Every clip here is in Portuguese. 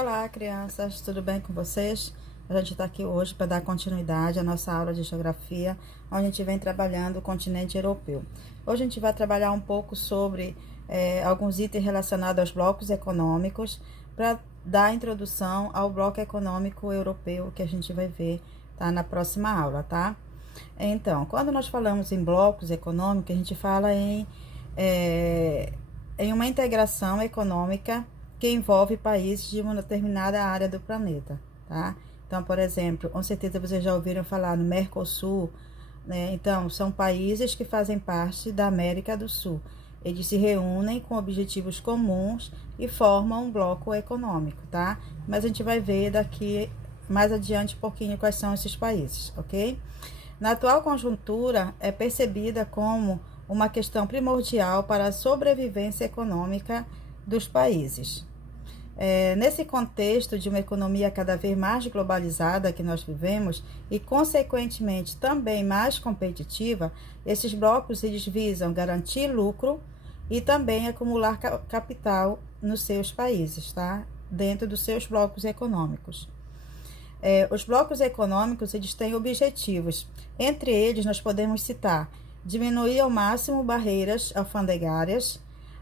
Olá, crianças, tudo bem com vocês? A gente está aqui hoje para dar continuidade à nossa aula de geografia, onde a gente vem trabalhando o continente europeu. Hoje a gente vai trabalhar um pouco sobre alguns itens relacionados aos blocos econômicos, para dar introdução ao bloco econômico europeu que a gente vai ver, tá, na próxima aula, tá? Então, quando nós falamos em blocos econômicos, a gente fala em uma integração econômica que envolve países de uma determinada área do planeta, tá? Então, por exemplo, com certeza vocês já ouviram falar no Mercosul, né? Então, são países que fazem parte da América do Sul. Eles se reúnem com objetivos comuns e formam um bloco econômico, tá? Mas a gente vai ver daqui mais adiante um pouquinho quais são esses países, ok? Na atual conjuntura, é percebida como uma questão primordial para a sobrevivência econômica dos países. Nesse contexto de uma economia cada vez mais globalizada que nós vivemos e, consequentemente, também mais competitiva, esses blocos eles visam garantir lucro e também acumular capital nos seus países, tá? Dentro dos seus blocos econômicos. Os blocos econômicos eles têm objetivos. Entre eles, nós podemos citar diminuir ao máximo barreiras alfandegárias,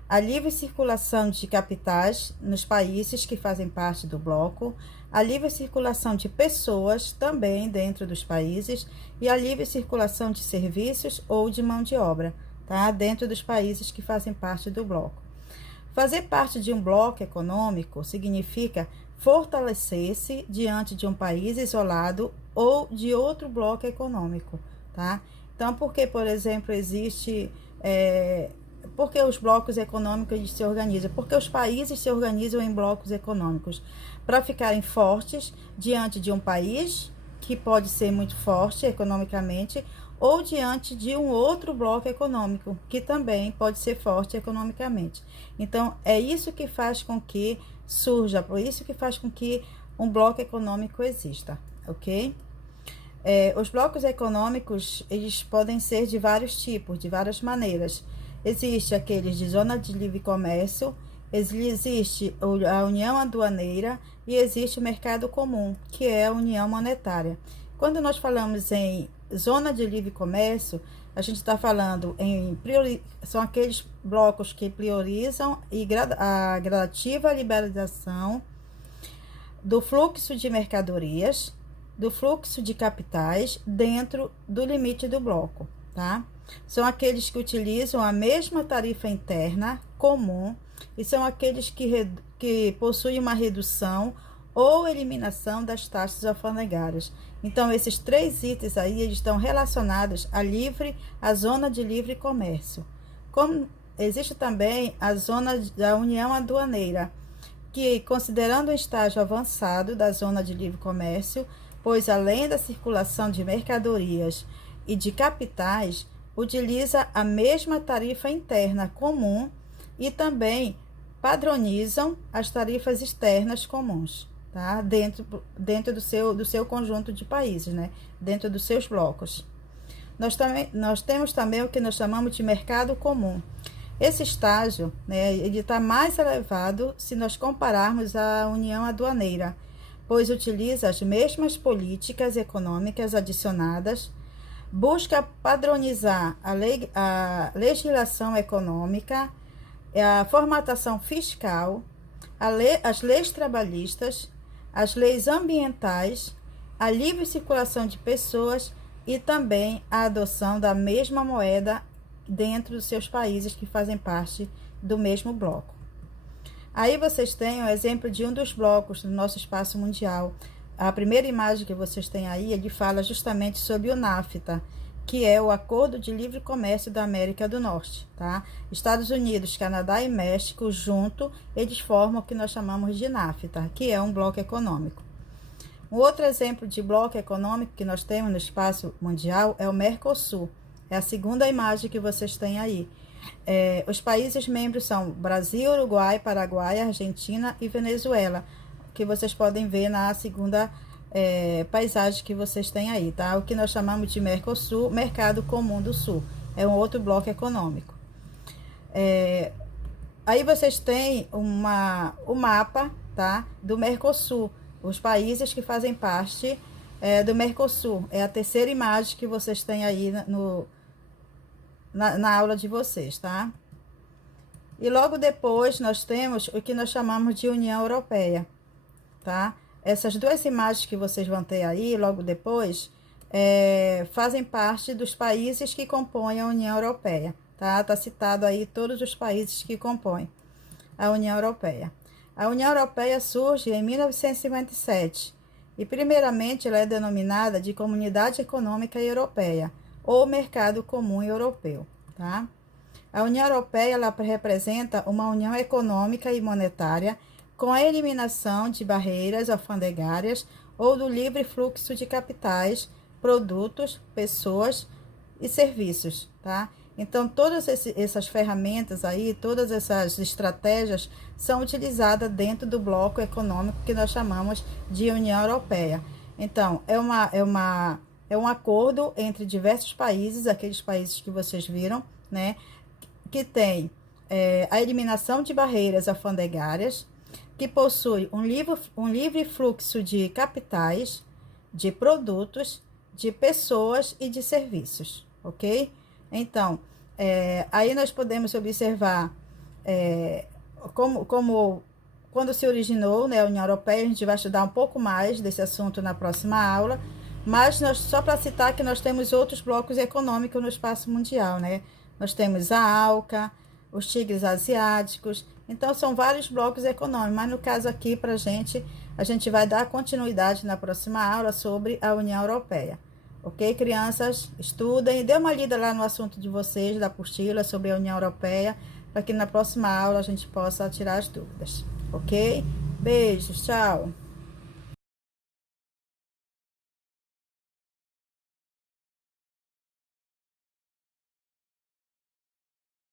a livre circulação de capitais nos países que fazem parte do bloco, a livre circulação de pessoas também dentro dos países e a livre circulação de serviços ou de mão de obra, tá? Dentro dos países que fazem parte do bloco. Fazer parte de um bloco econômico significa fortalecer-se diante de um país isolado ou de outro bloco econômico, tá? Então, porque, por exemplo, porque os blocos econômicos eles se organizam? Porque os países se organizam em blocos econômicos para ficarem fortes diante de um país que pode ser muito forte economicamente ou diante de um outro bloco econômico que também pode ser forte economicamente. Então, é isso que faz com que surja, por isso que faz com que um bloco econômico exista, ok? Os blocos econômicos, eles podem ser de vários tipos, de várias maneiras. Existe aqueles de zona de livre comércio, existe a união aduaneira e existe o mercado comum, que é a união monetária. Quando nós falamos em zona de livre comércio, a gente está falando são aqueles blocos que priorizam a gradativa liberalização do fluxo de mercadorias, do fluxo de capitais dentro do limite do bloco, tá? São aqueles que utilizam a mesma tarifa interna comum e são aqueles que possuem uma redução ou eliminação das taxas alfandegárias. Então, esses três itens aí, eles estão relacionados à zona de livre comércio. Como existe também a zona da união aduaneira, que, considerando o estágio avançado da zona de livre comércio, pois além da circulação de mercadorias e de capitais, utiliza a mesma tarifa interna comum e também padronizam as tarifas externas comuns, tá? Dentro do seu conjunto de países, né? Dentro dos seus blocos. Nós temos também o que nós chamamos de mercado comum. Esse estágio, né, ele está mais elevado se nós compararmos à união aduaneira, pois utiliza as mesmas políticas econômicas adicionadas, busca padronizar a legislação econômica, a formatação fiscal, as leis trabalhistas, as leis ambientais, a livre circulação de pessoas e também a adoção da mesma moeda dentro dos seus países que fazem parte do mesmo bloco. Aí vocês têm o exemplo de um dos blocos do nosso espaço mundial. A primeira imagem que vocês têm aí, ele fala justamente sobre o NAFTA, que é o Acordo de Livre Comércio da América do Norte, tá? Estados Unidos, Canadá e México, junto, eles formam o que nós chamamos de NAFTA, que é um bloco econômico. Um outro exemplo de bloco econômico que nós temos no espaço mundial é o Mercosul. É a segunda imagem que vocês têm aí. Os países membros são Brasil, Uruguai, Paraguai, Argentina e Venezuela, que vocês podem ver na segunda paisagem que vocês têm aí, tá? O que nós chamamos de Mercosul, Mercado Comum do Sul. É um outro bloco econômico. Aí vocês têm o mapa tá? Do Mercosul, os países que fazem parte do Mercosul. É a terceira imagem que vocês têm aí na aula de vocês, tá? E logo depois nós temos o que nós chamamos de União Europeia, tá? Essas duas imagens que vocês vão ter aí, logo depois, fazem parte dos países que compõem a União Europeia, tá? Tá citado aí todos os países que compõem a União Europeia. A União Europeia surge em 1957 e, primeiramente, ela é denominada de Comunidade Econômica Europeia ou Mercado Comum Europeu, tá? A União Europeia, ela representa uma união econômica e monetária com a eliminação de barreiras alfandegárias ou do livre fluxo de capitais, produtos, pessoas e serviços, tá? Então, todas essas ferramentas aí, todas essas estratégias são utilizadas dentro do bloco econômico que nós chamamos de União Europeia. Então, é um acordo entre diversos países, aqueles países que vocês viram, né? Que tem a eliminação de barreiras alfandegárias, que possui um livre fluxo de capitais, de produtos, de pessoas e de serviços, ok? Então, aí nós podemos observar como quando se originou, né, a União Europeia. A gente vai estudar um pouco mais desse assunto na próxima aula, mas só para citar que nós temos outros blocos econômicos no espaço mundial, né? Nós temos a ALCA, os tigres asiáticos, então são vários blocos econômicos, mas no caso aqui a gente vai dar continuidade na próxima aula sobre a União Europeia. Ok, crianças? Estudem, dê uma lida lá no assunto de vocês, da apostila sobre a União Europeia, para que na próxima aula a gente possa tirar as dúvidas. Ok? Beijos, tchau!